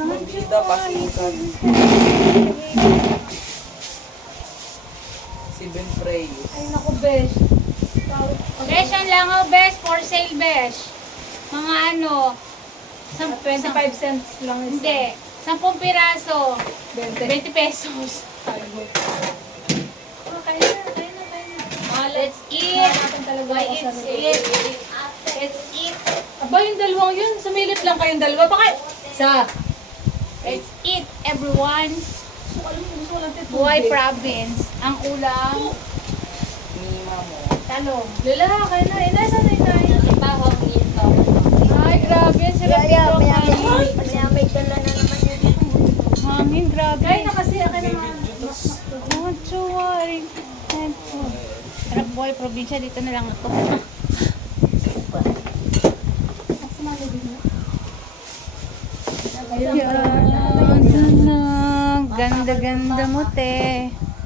Bida, pasimukan. Si Ben Freyes. Ay, naku, besh. Besh, ang langaw, besh. For sale, besh. Mga ano, 25 cents lang isa. hindi, 10 piraso, 20. 20 pesos. Kain na. Let's eat. Natin talaga ako sa Let's eat. Let's eat. Aba, yung dalawang yun. Sumilip lang kayong dalawa. Baka, isa. Let's eat, everyone. So, alam mo, gusto ko lang tito. Buhay province. Ang ulam. Ni Mamo. Talong. Lala, kain na. Inay, saan na inay? Bawang ito. Ay, grabe. Ang sarap dito. May dala na naman yun. Hangin, grabe. Kain na kasi. Kain naman. Not to worry. Sarap buhay probinsya. Dito na lang ako. Ganda-ganda mo, te.